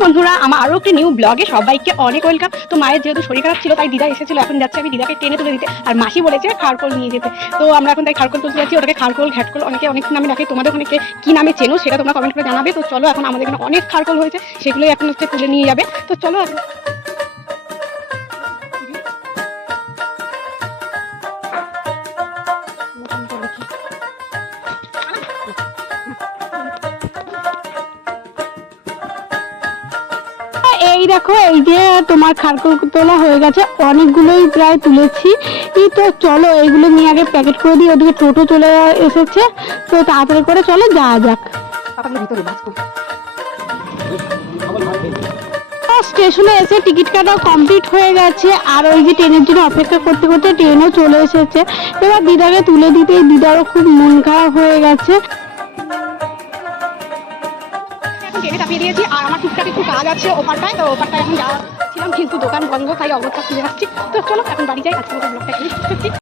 বন্ধুরা আমার আরো একটি নিউ ব্লগে সবাইকে অনেক ওয়েলকাম। তো মায়ের যেহেতু শরীর খারাপ ছিল তাই দিদা এসেছিল, এখন যাচ্ছে আমি দিদাকে টেনে তুলে দিতে। আর মাসি বলেছে খারকোল নিয়ে যেতে, তো আমরা এখন তাই খারকোল তুলতে যাচ্ছি। ওটাকে খারকোল ঘ্যাটকোল অনেকে অনেক নামে ডাকে, তোমাদের অনেকে কি নামে চেনো সেটা তোমরা কমেন্ট করে জানাবে। তো চলো, এখন আমাদের এখানে অনেক খারকোল হয়েছে, সেগুলোই এখন তুলে নিয়ে যাবে। তো চলো এখন। এই দেখো, এই যে তোমার খারকোল তোলা হয়ে গেছে, অনেকগুলোই প্রায় তুলেছি। তো চলো এইগুলো নিয়ে আগে প্যাকেট করে দিই, ওদিকে টোটো চলে এসেছে। তো তাড়াতাড়ি করে চলো যাওয়া যাক। স্টেশনে এসে টিকিট কাটা কমপ্লিট হয়ে গেছে, আর ওই যে ট্রেনের জন্য অপেক্ষা করতে করতে ট্রেনও চলে এসেছে। এবার দিদাকে তুলে দিতে দিদারও খুব মন খারাপ হয়ে গেছে। ট্রেনে চাপিয়ে দিয়েছি, আর আমার টুকটাক একটু কাজ আছে ওপারটায়, তো ওপারটায় এখন যাচ্ছিলাম, কিন্তু দোকান বন্ধ, তাই অবস্থা খুঁজে আসছি। তো চলো এখন বাড়ি যাই, আজকে ব্লগটা এখানে শেষ করছি।